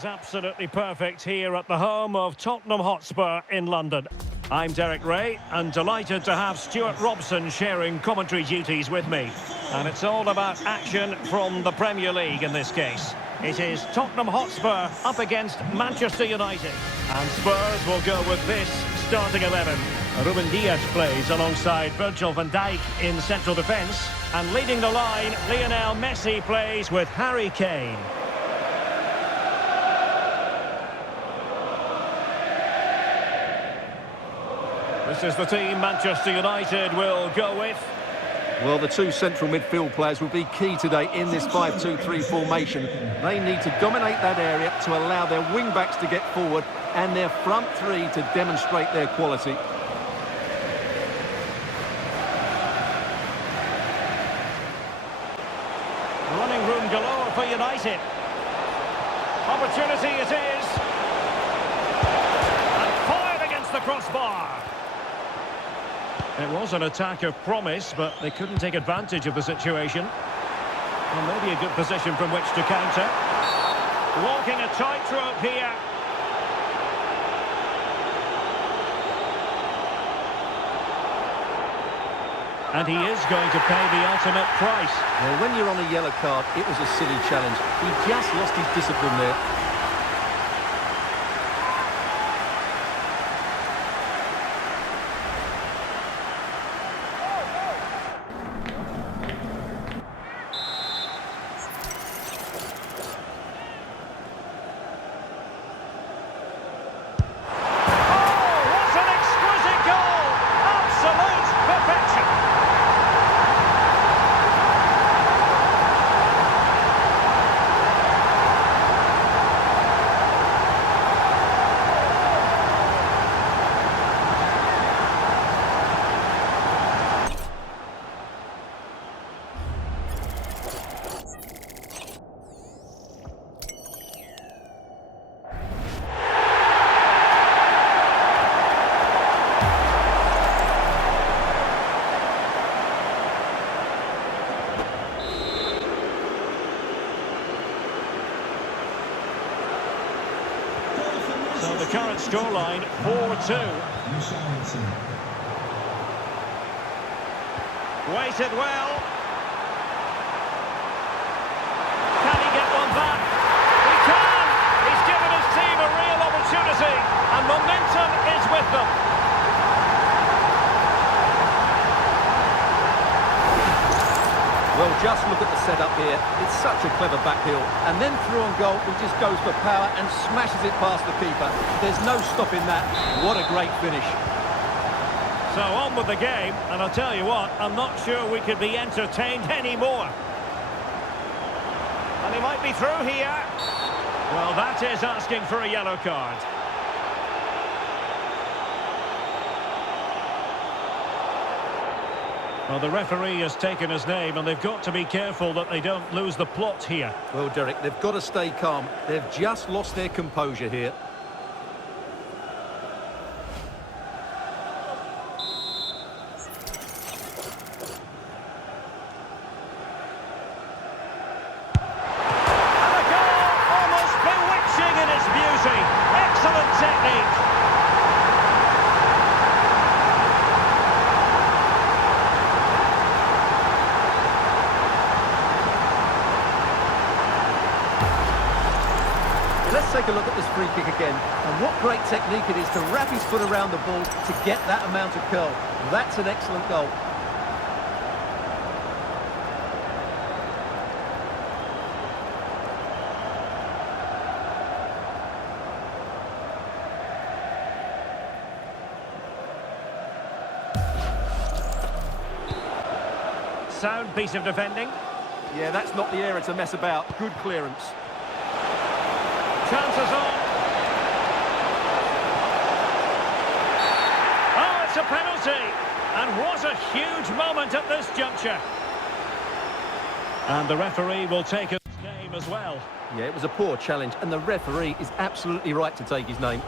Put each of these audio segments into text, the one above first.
is absolutely perfect here at the home of Tottenham Hotspur in London. I'm Derek Ray and delighted to have Stuart Robson sharing commentary duties with me. And it's all about action from the Premier League in this case. It is Tottenham Hotspur up against Manchester United. And Spurs will go with this starting 11. Ruben Dias plays alongside Virgil van Dijk in central defence. And leading the line, Lionel Messi plays with Harry Kane. This is the team Manchester United will go with. Well, the two central midfield players will be key today in this 5-2-3 formation. They need to dominate that area to allow their wing-backs to get forward and their front three to demonstrate their quality. Running room galore for United. Opportunity it is. And fired against the crossbar. It was an attack of promise, but they couldn't take advantage of the situation. Well, maybe a good position from which to counter. Walking a tightrope here. And he is going to pay the ultimate price. Well, when you're on a yellow card, it was a silly challenge. He just lost his discipline there. So the current scoreline, 4-2. Waited well. Can he get one back? He can! He's given his team a real opportunity, and momentum is with them. Well, just look at the setup here. It's such a clever back heel. And then through on goal, he just goes for power and smashes it past the keeper. There's no stopping that. What a great finish. So on with the game, and I'll tell you what, I'm not sure we could be entertained anymore. And he might be through here. Well, that is asking for a yellow card. Well, the referee has taken his name, and they've got to be careful that they don't lose the plot here. Well, Derek, they've got to stay calm. They've just lost their composure here. And a goal, almost bewitching in its beauty. Excellent technique. Let's take a look at this free kick again. And what great technique it is to wrap his foot around the ball to get that amount of curl. That's an excellent goal. Sound piece of defending. Yeah, that's not the area to mess about. Good clearance. Chances on. Oh, it's a penalty. And what a huge moment at this juncture. And the referee will take his name as well. Yeah, it was a poor challenge, and the referee is absolutely right to take his name.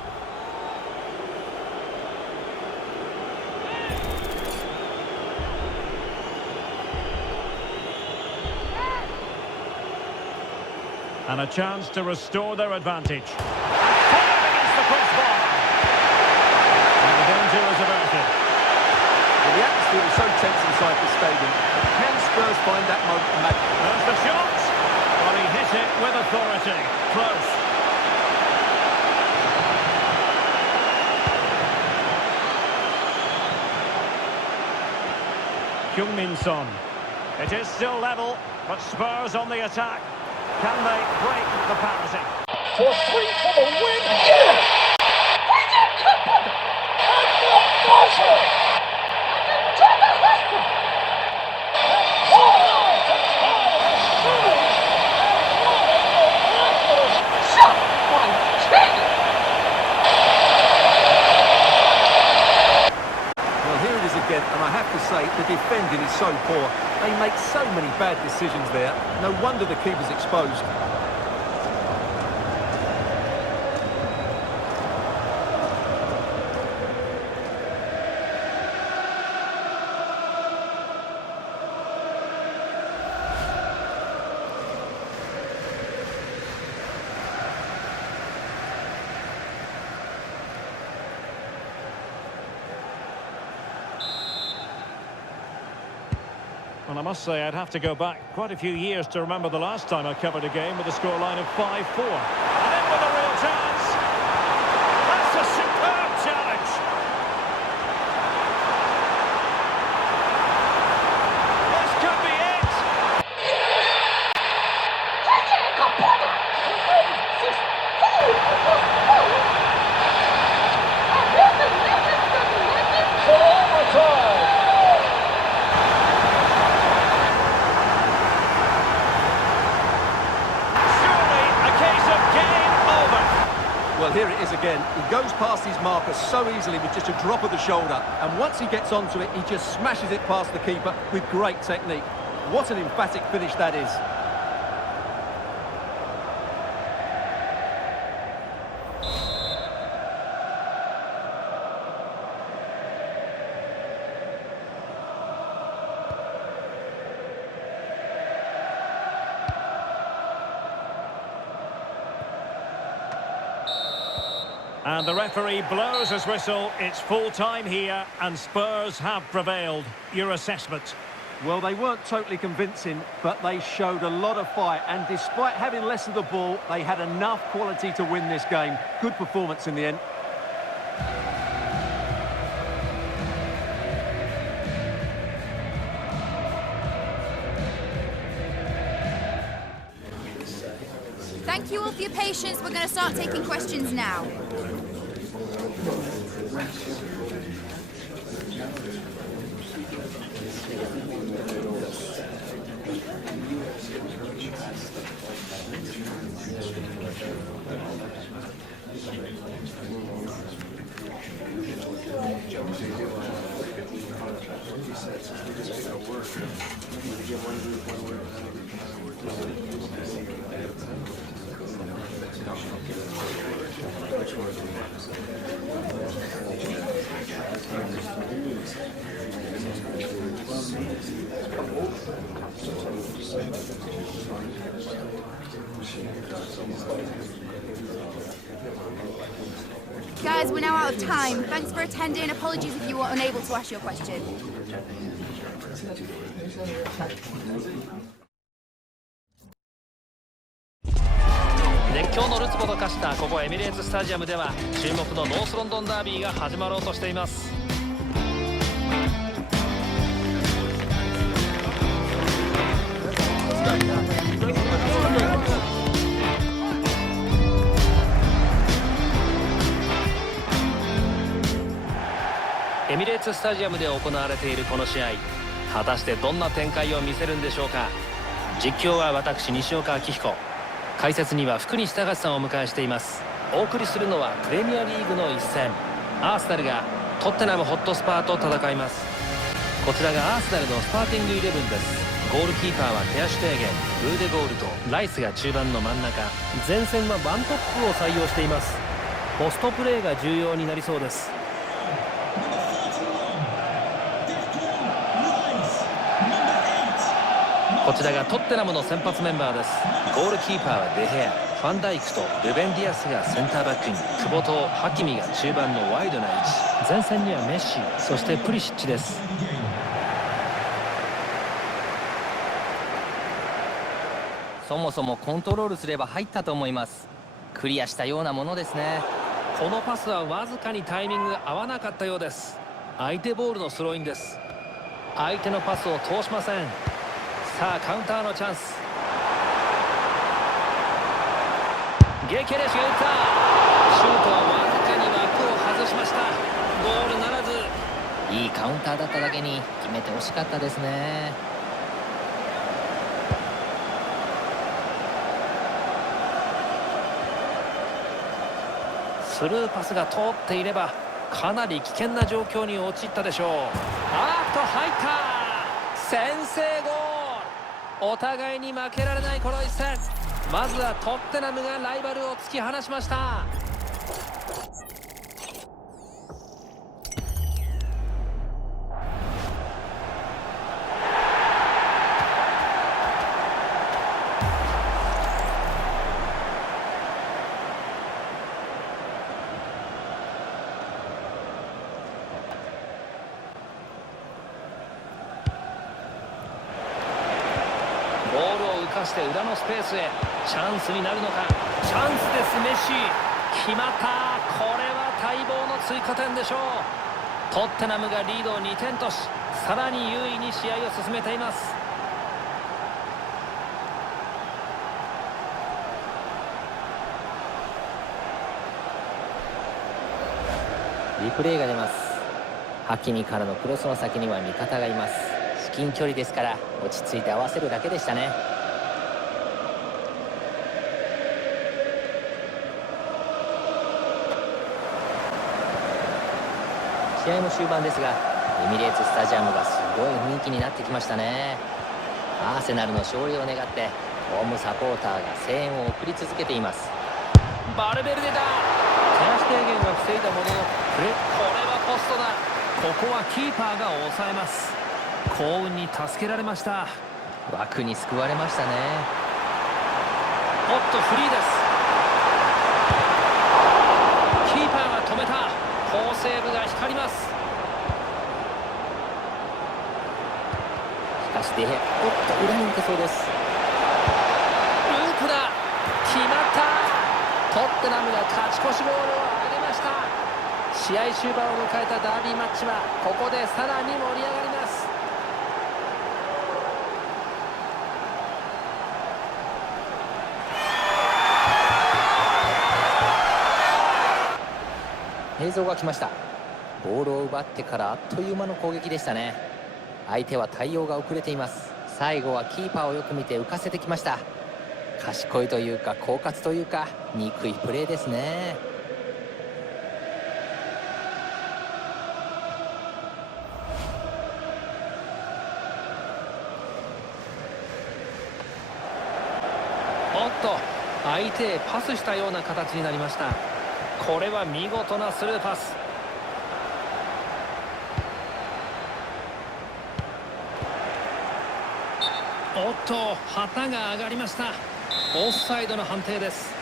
And a chance to restore their advantage. Fired against the crossbar. And the danger is averted. Well, the atmosphere is so tense inside the stadium. Can Spurs find that moment magic? There's the shot. Well, he hit it with authority. Close. Heung-min Son. It is still level, but Spurs on the attack. Can they break the parity? For three for the win. Yes! Well, here it is again, and I have to say, the defending is so poor. They make so many bad decisions there. No wonder the keeper's exposed. Well, I must say I'd have to go back quite a few years to remember the last time I covered a game with a scoreline of 5-4. And in with a real chance. That's a superb challenge. This could be it. Well, here it is again. He goes past his marker so easily with just a drop of the shoulder. And once he gets onto it, he just smashes it past the keeper with great technique. What an emphatic finish that is. And the referee blows his whistle. It's full time here, and Spurs have prevailed. Your assessment? Well, they weren't totally convincing, but they showed a lot of fight. And despite having less of the ball, they had enough quality to win this game. Good performance in the end. Thank you all for your patience. We're going to start taking questions now. Guys, we're now out of time. Thanks for attending. Apologies if you were unable to ask your question. 熱狂のるつぼと化したここエミレーツスタジアムでは注目のノースロンドンダービーが始まろうとしています。エミレーツスタジアムで行われているこの試合、果たしてどんな展開を見せるんでしょうか。実況は私西岡明彦、解説には福西隆さんをお迎えしています。お送りするのはプレミアリーグの一戦、アーセナルがトッテナムホットスパーと戦います。こちらがアーセナルのスターティングイレブンです。ゴールキーパーはテアシュテーゲン、ルーデゴールとライスが中盤の真ん中、前線はワントップを採用しています。ポストプレーが重要になりそうです。こちらがトッテナムの先発メンバーです。ゴールキーパーはデヘア、ファンダイクとルベン・ディアスがセンターバックに、久保とハキミが中盤のワイドな位置、前線にはメッシ、そしてプリシッチです。そもそもコントロールすれば入ったと思います。クリアしたようなものですね。このパスはわずかにタイミングが合わなかったようです。相手ボールのスローインです。相手のパスを通しません。さあカウンターのチャンス。ゲケレシが打った。シュートはわずかに枠を外しました。ゴールならず。いいカウンターだっただけに決めてほしかったですね。スルーパスが通っていればかなり危険な状況に陥ったでしょう。入った先制ゴール。お互いに負けられないこの一戦。まずはトッテナムがライバルを突き放しました。ボールを浮かして裏のスペースへ。チャンスになるのか。チャンスです。メッシ決まった。これは待望の追加点でしょう。トッテナムがリードを2点とし、さらに優位に試合を進めています。リプレイが出ます。ハキミからのクロスの先には味方がいます。至近距離ですから落ち着いて合わせるだけでしたね。試合も終盤ですが、エミレーツスタジアムがすごい雰囲気になってきましたね。アーセナルの勝利を願ってホームサポーターが声援を送り続けています。バルベルデだ。手足提限は防いだものの、これはポストだ。ここはキーパーが抑えます。幸運に助けられました。枠に救われましたね。おっとフリーです。キーパーが止めた。好セーブが光ります。しかしデヘア、おっと裏に抜けそうです。ループだ。決まった。トッテナムが勝ち越しゴールを挙げました。試合終盤を迎えたダービーマッチはここでさらに盛り上がります。映像が来ました。ボールを奪ってからあっという間の攻撃でしたね。相手は対応が遅れています。最後はキーパーをよく見て浮かせてきました。賢いというか狡猾というか憎いプレーですね。おっと相手へパスしたような形になりました。これは見事なスルーパス。おっと旗が上がりました。オフサイドの判定です。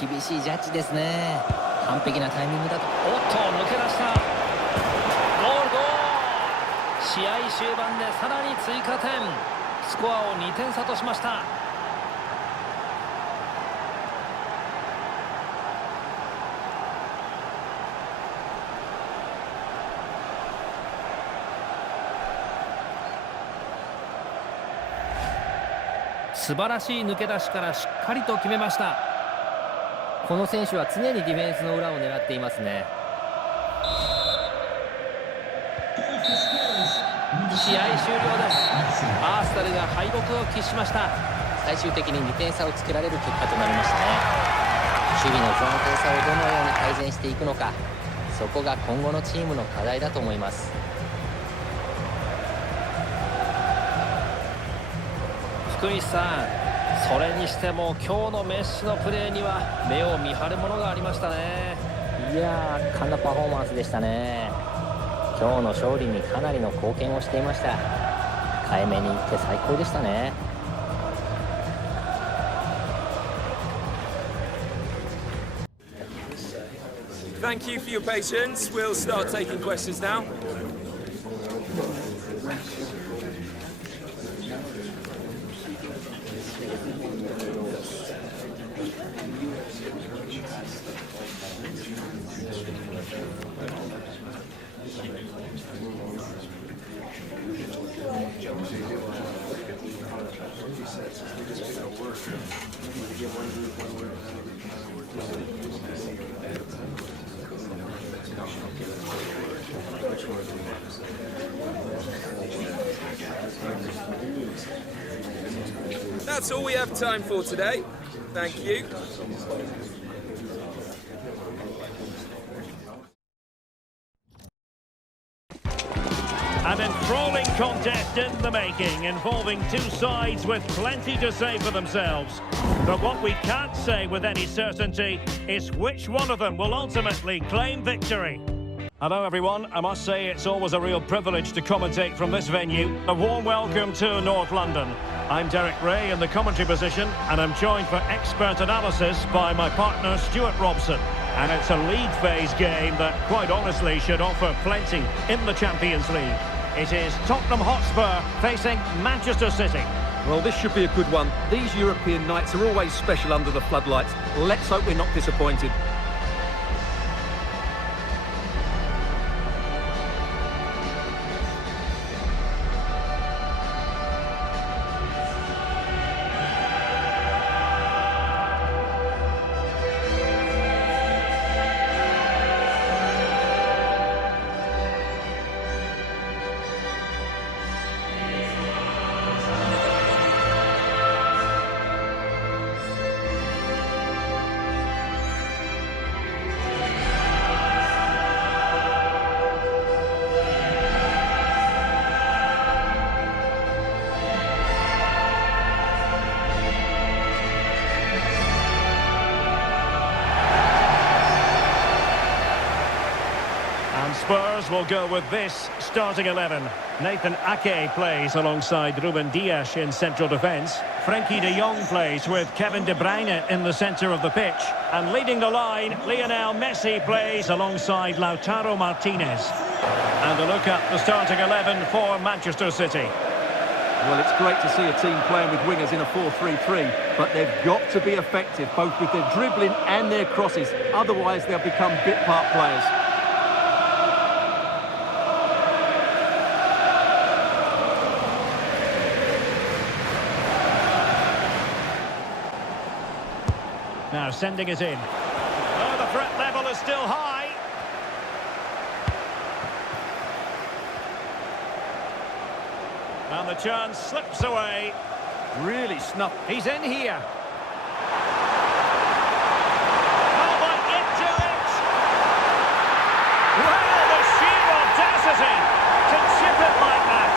厳しいジャッジですね。完璧なタイミングだと。おっと抜け出した。ゴール試合終盤でさらに追加点。スコアを2点差としました。素晴らしい抜け出しからしっかりと決めました。この選手は常にディフェンスの裏を狙っていますね。試合終了です。アーセナルが敗北を喫しました。最終的に2点差をつけられる結果となりましたね。守備の不安定さをどのように改善していくのか、そこが今後のチームの課題だと思います。福西さん、それにしても今日のメッシのプレーには目を見張るものがありましたね。いやー、圧巻のパフォーマンスでしたね。今日の勝利にかなりの貢献をしていました。控えめに行って最高でしたね。Thank you for your patience. We'll start taking questions now. That's all we have time for today. Thank you. An enthralling contest in the making, involving two sides with plenty to say for themselves. But what we can't say with any certainty is which one of them will ultimately claim victory. Hello everyone, I must say it's always a real privilege to commentate from this venue. A warm welcome to North London. I'm Derek Ray in the commentary position, and I'm joined for expert analysis by my partner Stuart Robson. And it's a league phase game that quite honestly should offer plenty in the Champions League. It is Tottenham Hotspur facing Manchester City. Well, this should be a good one. These European nights are always special under the floodlights. Let's hope we're not disappointed. Spurs will go with this starting 11. Nathan Ake plays alongside Ruben Dias in central defence. Frenkie de Jong plays with Kevin De Bruyne in the centre of the pitch. And leading the line, Lionel Messi plays alongside Lautaro Martinez. And a look at the starting 11 for Manchester City. Well, it's great to see a team playing with wingers in a 4-3-3, but they've got to be effective, both with their dribbling and their crosses. Otherwise, they'll become bit-part players. Now sending it in. Oh, the threat level is still high. And the chance slips away. Really snuffed. He's in here. Oh, might get to it. Well, the sheer audacity to chip it like that.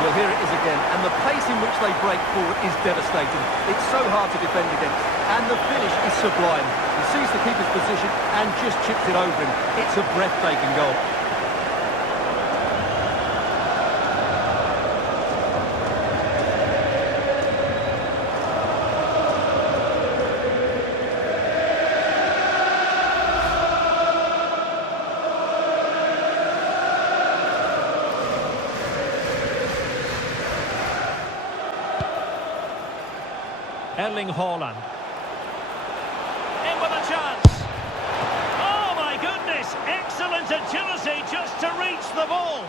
Well, here it is again, and the pace in which they break forward is devastating. It's so hard to defend against, and the finish is sublime. He sees the keeper's position and just chips it over him. It's a breathtaking goal. Erling Haaland. In with a chance. Oh my goodness! Excellent agility just to reach the ball.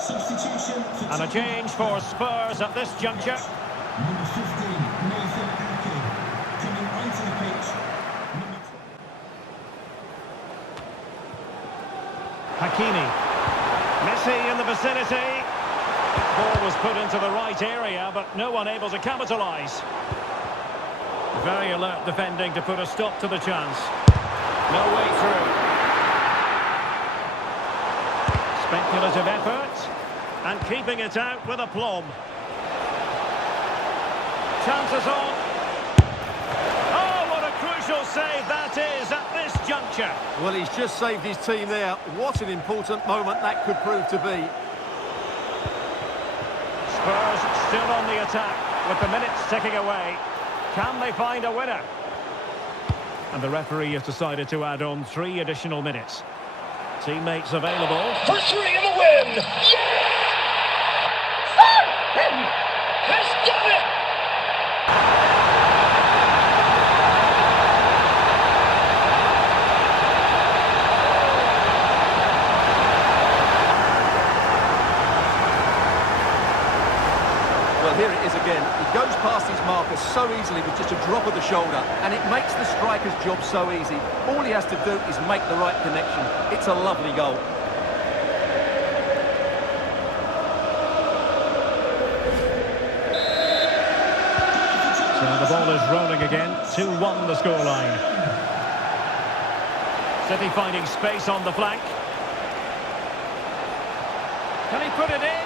Substitution for And a change for Spurs at this juncture. number 15, Nathan Ake, coming onto the pitch. Hakimi. Messi in the vicinity. Ball was put into the right area, but no one able to capitalise. Very alert defending to put a stop to the chance. No way through. Speculative effort. And keeping it out with aplomb. Chances on. save that is at this juncture. Well, he's just saved his team there. What an important moment that could prove to be. Spurs still on the attack with the minutes ticking away. Can they find a winner? And the referee has decided to add on 3 additional minutes. Teammates available. For 3 in the win. Yeah! Has done it! Well, here it is again. He goes past his marker so easily with just a drop of the shoulder, and it makes the striker's job so easy. All he has to do is make the right connection. It's a lovely goal. So the ball is rolling again. 2-1 the scoreline. City finding space on the flank. Can he put it in?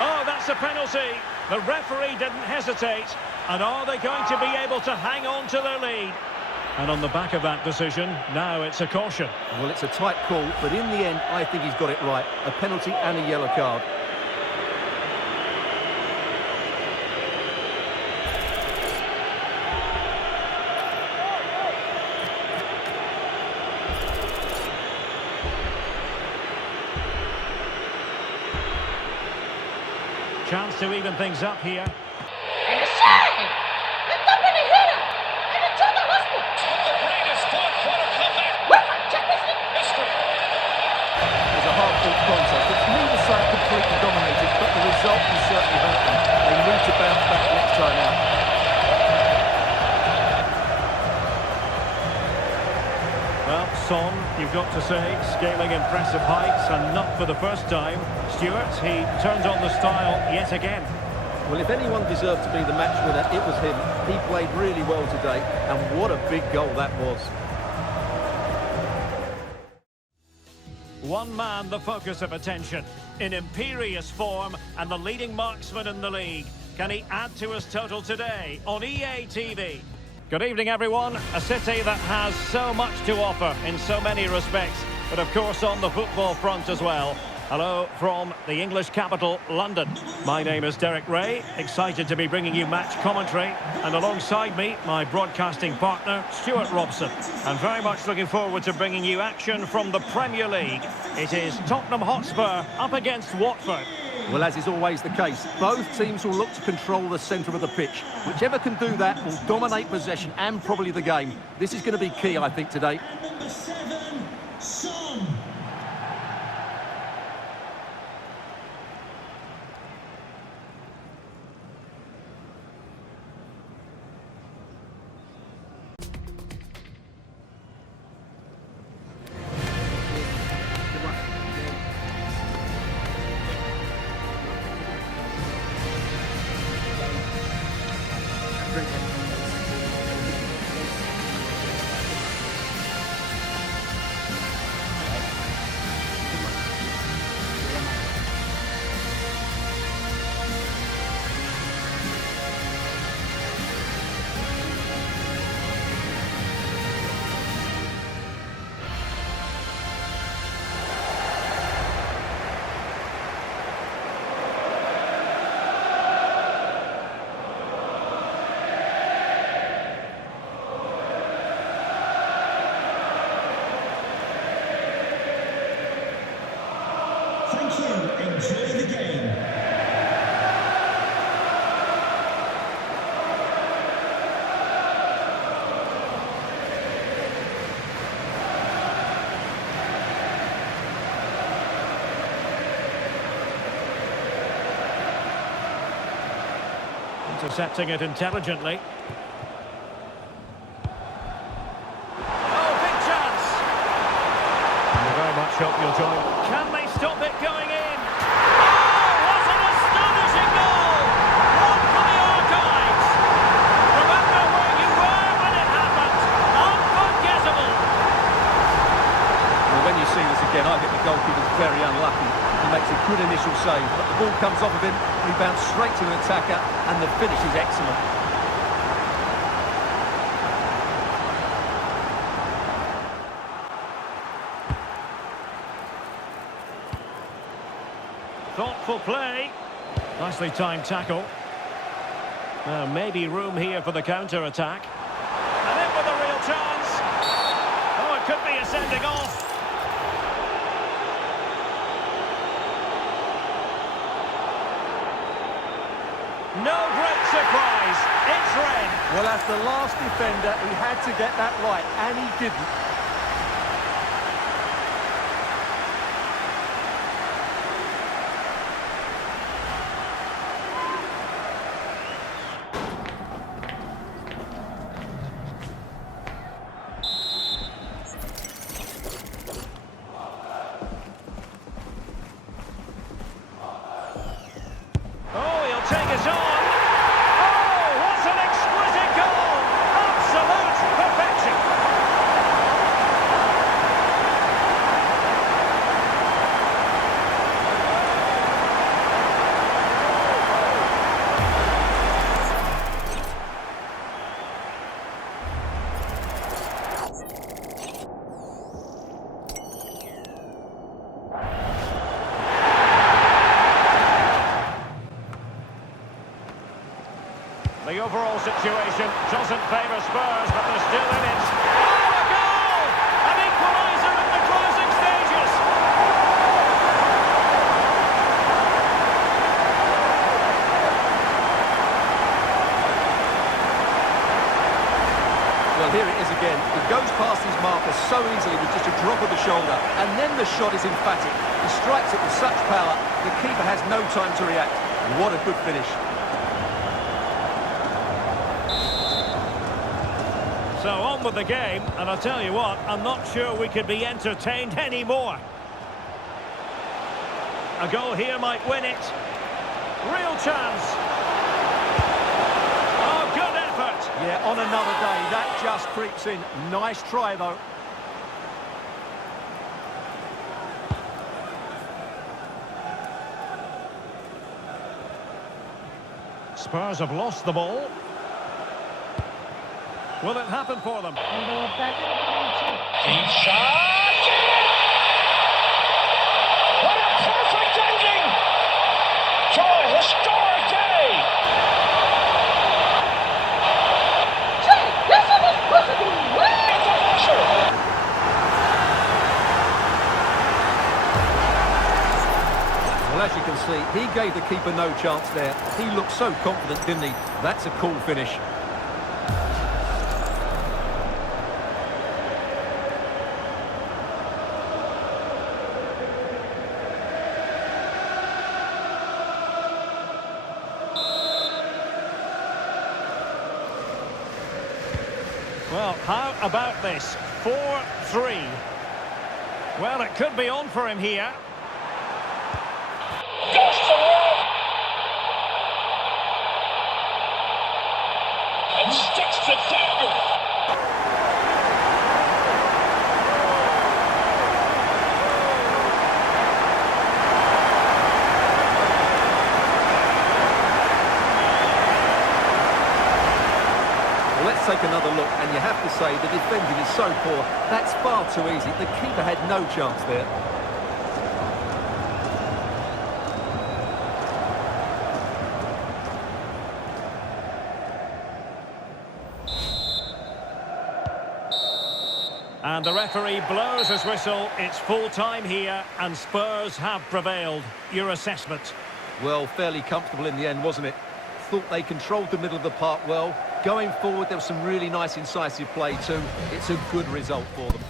Oh, that's a penalty. The referee didn't hesitate. And are they going to be able to hang on to their lead? And on the back of that decision, now it's a caution. Well, it's a tight call, but in the end, I think he's got it right. A penalty and a yellow card. Chance to even things up here. And a save! The company hitter! And it's on the hotspur! The greatest fourth-quarter comeback! Weapon! Check this in history! There's a hard-fought contest. It's neither side completely dominated, but the result can certainly hurt them. They need to bounce back next time out. Well, Son, you've got to say, scaling impressive heights and not for the first time. Stuart, he turns on the style yet again. Well, if anyone deserved to be the match winner, it was him. He played really well today, and what a big goal that was. One man the focus of attention, in imperious form and the leading marksman in the league. Can he add to his total today on EA TV? Good evening, everyone. A city that has so much to offer in so many respects, but of course on the football front as well. Hello from the English capital, London. My name is Derek Ray, excited to be bringing you match commentary, and alongside me, my broadcasting partner, Stuart Robson. And very much looking forward to bringing you action from the Premier League. It is Tottenham Hotspur up against Watford. Well, as is always the case, both teams will look to control the centre of the pitch. Whichever can do that will dominate possession and probably the game. This is going to be key, I think, today. Number 7, Son. Thank you. Enjoy the game. Intercepting it intelligently. Oh, big chance! And we very much hope you'll join. Can they stop it going in? Oh, what an astonishing goal! One for the archives! Remember where you were when it happened. Unforgettable! Well, when you see this again, I think the goalkeeper's very unlucky. He makes a good initial save, but the ball comes off of him, rebounds straight to the attacker, and the finish is excellent. Thoughtful play. Nicely timed tackle. Now maybe room here for the counter-attack. And in with a real chance. Oh, it could be a sending off. No great surprise. It's red. Well, as the last defender, he had to get that right, and he didn't. Oh, he'll take us on. Oh, what an exquisite goal! Absolute perfection. The overall situation doesn't favour Spurs, but they're still in it. Oh, a goal! An equaliser in the closing stages. Well, here it is again. He goes past his marker so easily with just a drop of the shoulder, and then the shot is emphatic. He strikes it with such power, the keeper has no time to react. What a good finish. So on with the game, and I'll tell you what, I'm not sure we could be entertained anymore. A goal here might win it. Real chance. Oh, good effort. Yeah, on another day, that just creeps in. Nice try, though. Spurs have lost the ball. Will it happen for them? Deep shot! What a perfect ending to a historic day! This is perfectly Well, as you can see, he gave the keeper no chance there. He looked so confident, didn't he? That's a cool finish. Well, how about this? 4-3. Well, it could be on for him here. goes to wall and sticks the dagger. Let's take another look, and you have to say the defending is so poor. That's far too easy. The keeper had no chance there. And the referee blows his whistle. It's full time here, and Spurs have prevailed. Your assessment? Well, fairly comfortable in the end, wasn't it? Thought they controlled the middle of the park well. Going forward, there was some really nice incisive play too. It's a good result for them.